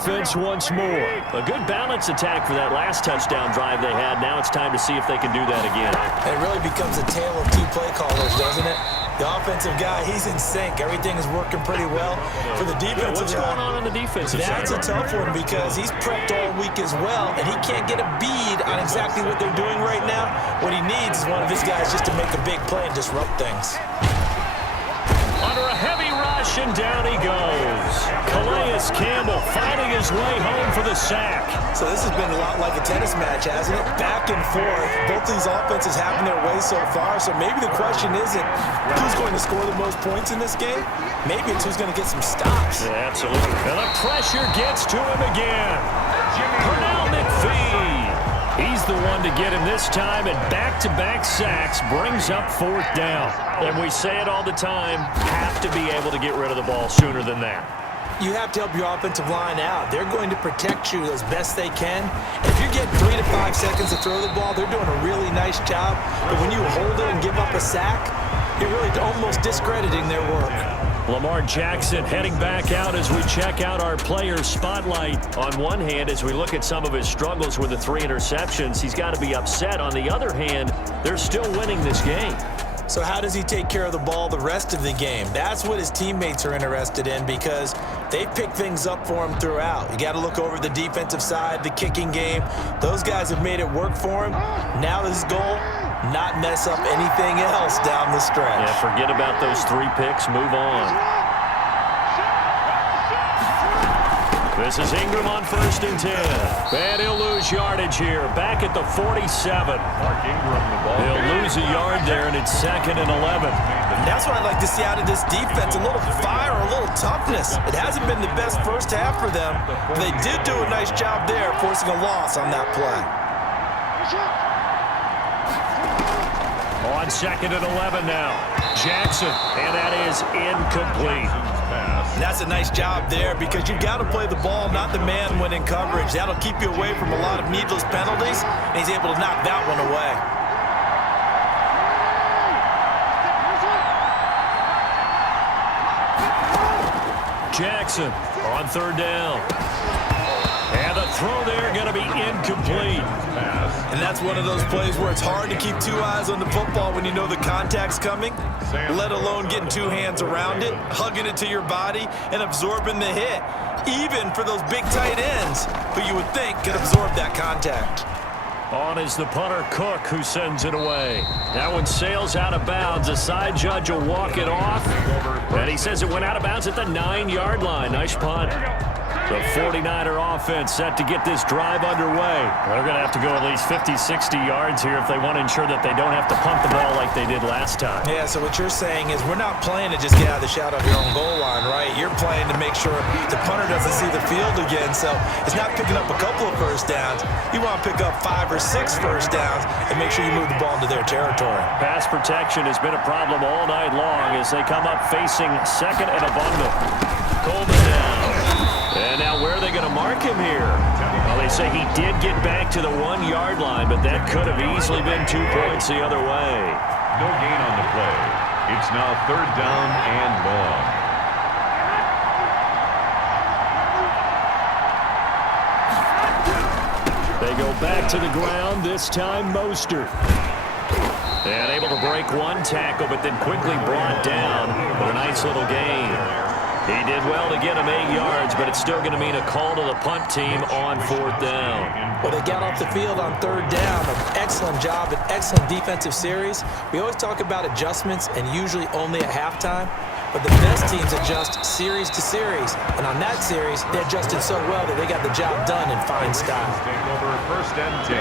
offense once more. A good balanced attack for that last touchdown drive they had. Now it's time to see if they can do that again. It really becomes a tale of two play callers, doesn't it? The offensive guy, he's in sync. Everything is working pretty well. For the defensive What's going on the defensive side? That's a tough one because he's prepped all week as well, and he can't get a bead on exactly what they're doing right now. What he needs is one of his guys just to make a big play and disrupt things. Under a heavy rush, and down he goes. Calais Campbell fighting his way home for the sack. So this has been a lot like a tennis match, hasn't it? Back and forth. Both these offenses having their way so far, so maybe the question isn't who's going to score the most points in this game. Maybe it's who's going to get some stops. Yeah, absolutely. And the pressure gets to him again. Pernell McPhee. He's the one to get him this time, and back-to-back sacks brings up fourth down. And we say it all the time, have to be able to get rid of the ball sooner than that. You have to help your offensive line out. They're going to protect you as best they can. If you get 3 to 5 seconds to throw the ball, they're doing a really nice job. But when you hold it and give up a sack, you're really almost discrediting their work. Lamar Jackson heading back out as we check out our players' spotlight. On one hand, as we look at some of his struggles with the 3 interceptions, he's got to be upset. On the other hand, they're still winning this game. So how does he take care of the ball the rest of the game? That's what his teammates are interested in because they pick things up for him throughout. You got to look over the defensive side, the kicking game. Those guys have made it work for him. Now his goal, not mess up anything else down the stretch. Yeah, forget about those 3 picks. Move on. This is Ingram on 1st and 10. And he'll lose yardage here. Back at the 47. He'll lose a yard there, and it's 2nd and 11. And that's what I'd like to see out of this defense. A little fire, a little toughness. It hasn't been the best first half for them, but they did do a nice job there, forcing a loss on that play. On 2nd and 11 now. Jackson, and that is incomplete. And that's a nice job there because you've got to play the ball, not the man when in coverage. That'll keep you away from a lot of needless penalties, and he's able to knock that one away. Jackson on 3rd down. And the throw there going to be incomplete. And that's one of those plays where it's hard to keep 2 eyes on the football when you know the contact's coming, let alone getting 2 hands around it, hugging it to your body, and absorbing the hit, even for those big tight ends who you would think could absorb that contact. On is the punter, Cook, who sends it away. That one sails out of bounds. The side judge will walk it off. And he says it went out of bounds at the 9-yard line. Nice punt. The 49er offense set to get this drive underway. They're going to have to go at least 50, 60 yards here if they want to ensure that they don't have to punt the ball like they did last time. Yeah, so what you're saying is we're not playing to just get out of the shot of your own goal line, right? You're playing to make sure the punter doesn't see the field again. So it's not picking up a couple of first downs. You want to pick up 5 or 6 first downs and make sure you move the ball into their territory. Pass protection has been a problem all night long as they come up facing 2nd and a bundle. Coleman down. And now where are they going to mark him here? Well, they say he did get back to the 1-yard line, but that could have easily been 2 points the other way. No gain on the play. It's now 3rd down and long. They go back to the ground, this time Mostert. And able to break 1 tackle, but then quickly brought down. But a nice little gain. He did well to get him 8 yards, but it's still going to mean a call to the punt team on 4th down. Well, they got off the field on 3rd down. An excellent job, an excellent defensive series. We always talk about adjustments and usually only at halftime. But the best teams adjust series to series. And on that series, they adjusted so well that they got the job done in fine style.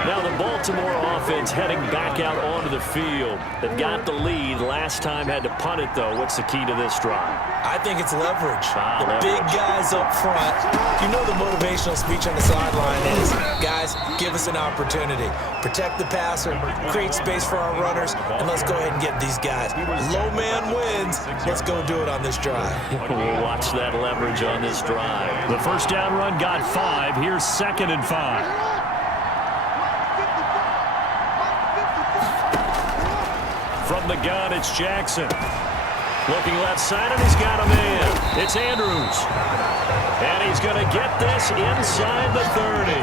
Now the Baltimore offense heading back out onto the field. They've got the lead. Last time had to punt it, though. What's the key to this drive? I think it's leverage. The big guys up front. You know the motivational speech on the sideline is, guys, give us an opportunity. Protect the passer, create space for our runners, and let's go ahead and get these guys. Low man wins. Let's go do it on this drive. We'll watch that leverage on this drive. The first down run got 5. Here's 2nd and 5. From the gun, it's Jackson. Looking left side, and he's got a man. It's Andrews. And he's going to get this inside the 30.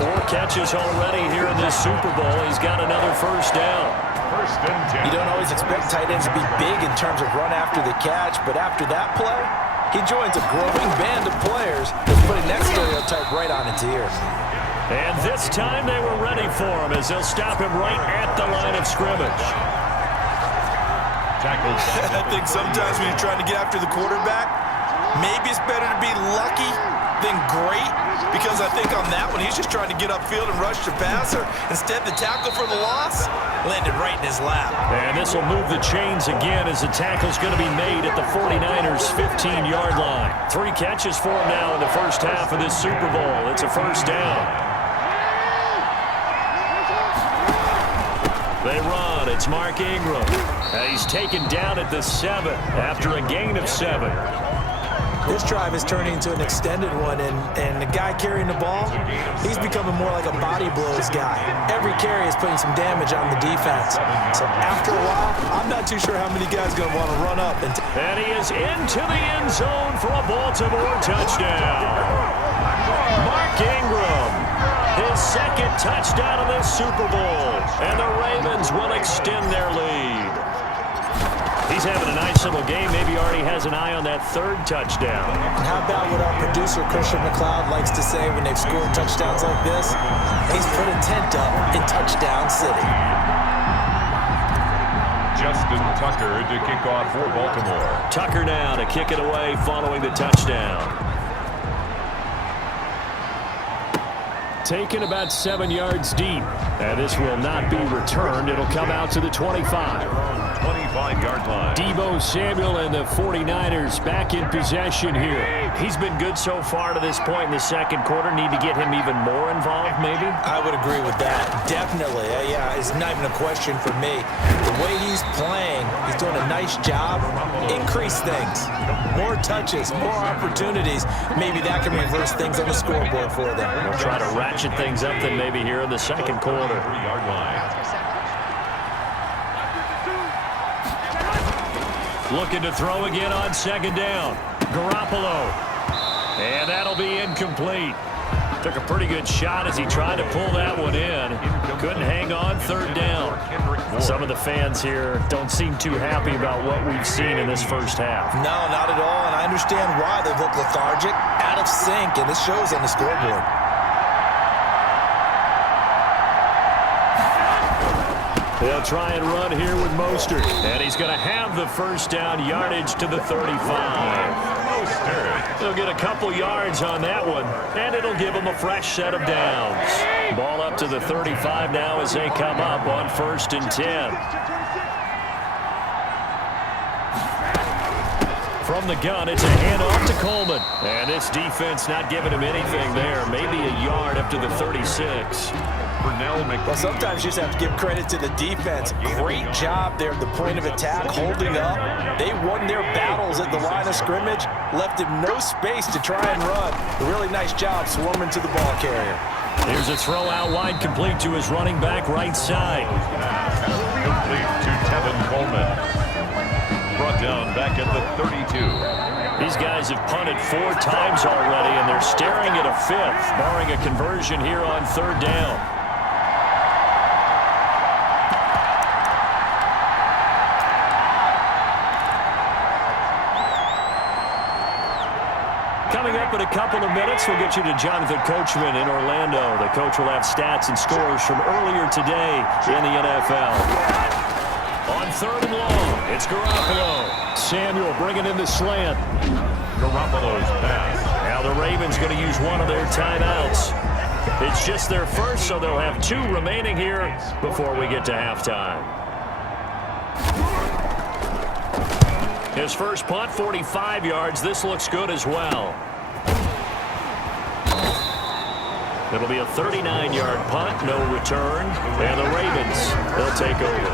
4 catches already here in this Super Bowl. He's got another first down. First and 10. You don't always expect tight ends to be big in terms of run after the catch, but after that play, he joins a growing band of players that's putting that stereotype right on its ear. And this time they were ready for him as they'll stop him right at the line of scrimmage. I think sometimes when you're trying to get after the quarterback, maybe it's better to be lucky than great, because I think on that one, he's just trying to get upfield and rush the passer. Instead, the tackle for the loss landed right in his lap. And this will move the chains again as the tackle's going to be made at the 49ers' 15-yard line. 3 catches for him now in the first half of this Super Bowl. It's a first down. They run. It's Mark Ingram. He's taken down at the 7 after a gain of 7. This drive is turning into an extended one, and the guy carrying the ball, he's becoming more like a body blows guy. Every carry is putting some damage on the defense. So after a while, I'm not too sure how many guys are going to want to run up. And he is into the end zone for a Baltimore touchdown. Mark Ingram, his second touchdown of this Super Bowl. And the Ravens will extend their lead. He's having a nice little game. Maybe already has an eye on that 3rd touchdown. And how about what our producer, Christian McLeod, likes to say when they've scored touchdowns like this? He's put a tent up in Touchdown City. Justin Tucker to kick off for Baltimore. Tucker now to kick it away following the touchdown. Taken about 7 yards deep. And this will not be returned. It'll come out to the 25. 25-yard line. Deebo Samuel and the 49ers back in possession here. He's been good so far to this point in the second quarter. Need to get him even more involved, maybe? I would agree with that. Definitely. Yeah, it's not even a question for me. The way he's playing, he's doing a nice job. Increase things. More touches, more opportunities. Maybe that can reverse things on the scoreboard for them. We'll try to ratchet things up then maybe here in the second quarter. 3-yard line. Looking to throw again on second down. Garoppolo. And that'll be incomplete. Took a pretty good shot as he tried to pull that one in. Couldn't hang on 3rd down. Some of the fans here don't seem too happy about what we've seen in this first half. No, not at all, and I understand why. They've looked lethargic, out of sync, and it shows on the scoreboard. They'll try and run here with Mostert. And he's going to have the first down, yardage to the 35. They'll get a couple yards on that one, and it'll give them a fresh set of downs. Ball up to the 35 now as they come up on 1st and 10. From the gun, it's a handoff to Coleman. And this defense not giving him anything there. Maybe a yard up to the 36. Well, sometimes you just have to give credit to the defense. Great job there at the point of attack, holding up. They won their battles at the line of scrimmage, left him no space to try and run. A really nice job swarming to the ball carrier. Here's a throw out wide, complete to his running back right side. Complete to Tevin Coleman. Brought down back at the 32. These guys have punted 4 times already, and they're staring at a 5th, barring a conversion here on 3rd down. Coming up in a couple of minutes, we'll get you to Jonathan Coachman in Orlando. The coach will have stats and scores from earlier today in the NFL. On 3rd and long, it's Garoppolo. Samuel bringing in the slant. Garoppolo's pass. Now the Ravens going to use one of their timeouts. It's just their first, so they'll have 2 remaining here before we get to halftime. His first punt, 45 yards. This looks good as well. It'll be a 39-yard punt, no return. And the Ravens, they'll take over.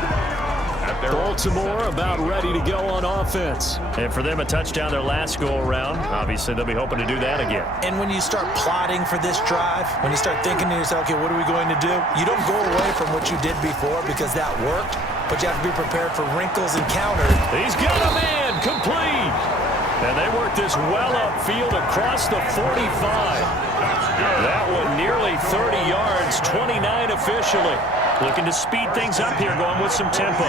Baltimore about ready to go on offense. And for them, a touchdown their last go-around. Obviously, they'll be hoping to do that again. And when you start plotting for this drive, when you start thinking to yourself, okay, what are we going to do? You don't go away from what you did before because that worked, but you have to be prepared for wrinkles and counters. He's got a man Incomplete. And they work this well upfield across the 45. That one nearly 30 yards, 29 officially. Looking to speed things up here, going with some tempo.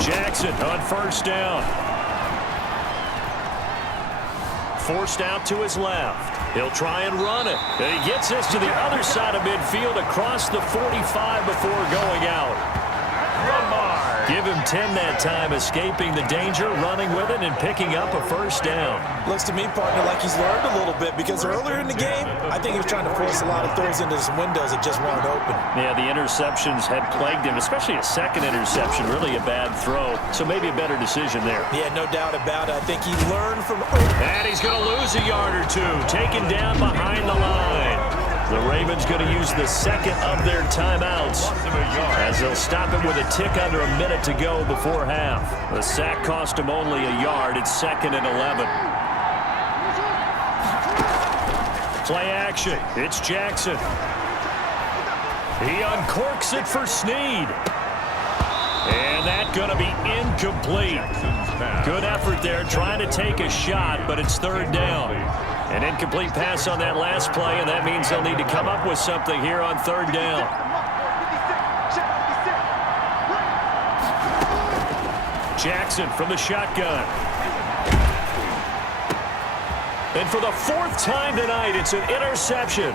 Jackson on first down. Forced out to his left. He'll try and run it. And he gets this to the other side of midfield across the 45 before going out. Give him 10 that time, escaping the danger, running with it, and picking up a first down. Looks to me, partner, like he's learned a little bit because earlier in the game, I think he was trying to force a lot of throws into some windows that just weren't open. Yeah, the interceptions had plagued him, especially a second interception, really a bad throw. So maybe a better decision there. Yeah, no doubt about it. I think he learned from... And he's going to lose a yard or two, taken down behind the line. The Ravens going to use the second of their timeouts as they'll stop it with a tick under a minute to go before half. The sack cost him only a yard. It's 2nd and 11. Play action. It's Jackson. He uncorks it for Snead. And that's going to be incomplete. Good effort there trying to take a shot, but it's 3rd down. An incomplete pass on that last play, and that means they'll need to come up with something here on 3rd down. Jackson from the shotgun. And for the 4th time tonight, it's an interception.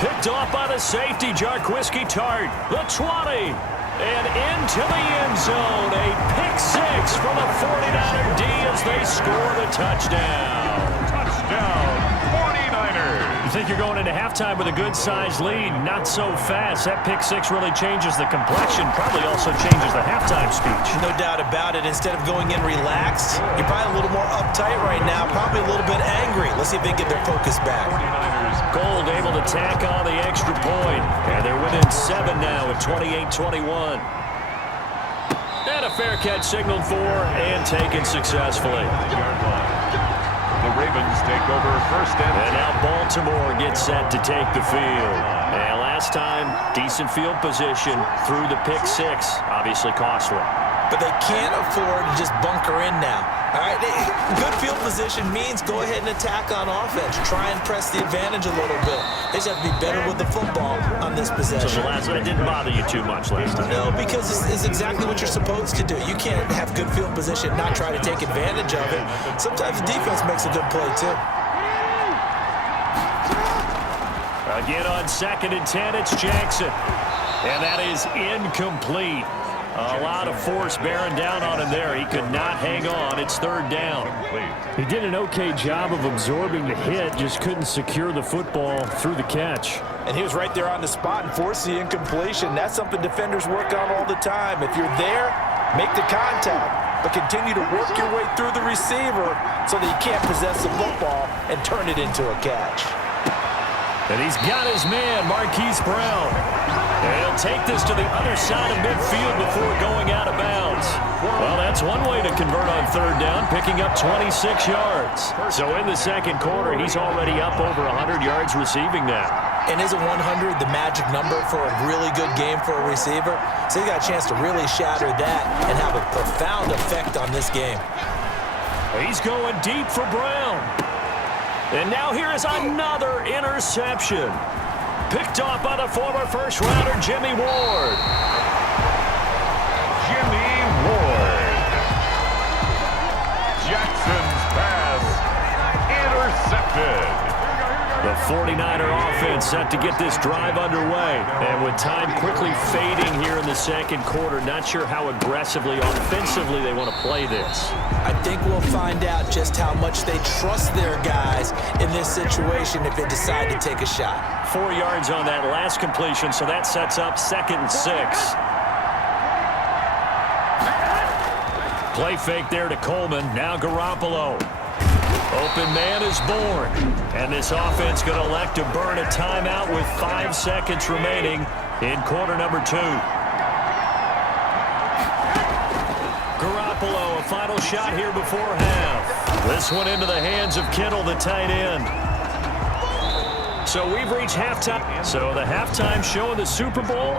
Picked off by the safety, Jarquiski Tart. The 20. And into the end zone. A pick 6 from a 49er D as they score the touchdown. Touchdown, 49ers. You think you're going into halftime with a good-sized lead. Not so fast. That pick 6 really changes the complexion. Probably also changes the halftime speech. No doubt about it. Instead of going in relaxed, you're probably a little more uptight right now. Probably a little bit angry. Let's see if they can get their focus back. Gold able to tack on the extra point. And they're within 7 now at 28-21. And a fair catch signaled for and taken successfully. The Ravens take over 1st and 10. And now Baltimore gets set to take the field. And last time, decent field position through the pick 6. Obviously costly. But they can't afford to just bunker in now. All right, good field position means go ahead and attack on offense. Try and press the advantage a little bit. They just have to be better with the football on this possession. So the last one didn't bother you too much last time. No, because it's exactly what you're supposed to do. You can't have good field position and not try to take advantage of it. Sometimes the defense makes a good play, too. Again on 2nd and 10, it's Jackson. And that is incomplete. A lot of force bearing down on him there. He could not hang on. It's 3rd down. He did an okay job of absorbing the hit, just couldn't secure the football through the catch. And he was right there on the spot and forced the incompletion. That's something defenders work on all the time. If you're there, make the contact, but continue to work your way through the receiver so that you can't possess the football and turn it into a catch. And he's got his man, Marquise Brown. And he'll take this to the other side of midfield before going out of bounds. Well, that's one way to convert on 3rd down, picking up 26 yards. So in the 2nd quarter, he's already up over 100 yards receiving now. And isn't 100 the magic number for a really good game for a receiver? So he got a chance to really shatter that and have a profound effect on this game. He's going deep for Brown. And now here is another interception. Picked off by the former first-rounder, Jimmy Ward. Jimmy Ward. Jackson's pass intercepted. The 49er offense set to get this drive underway. And with time quickly fading here in the 2nd quarter, not sure how aggressively, offensively they want to play this. I think we'll find out just how much they trust their guys in this situation if they decide to take a shot. 4 yards on that last completion, so that sets up 2nd and 6. Play fake there to Coleman. Now Garoppolo. Open man is born. And this offense going to elect to burn a timeout with 5 seconds remaining in quarter number 2. Garoppolo a final shot here before half. This one into the hands of Kittle, the tight end. So we've reached halftime. So the halftime show in the Super Bowl.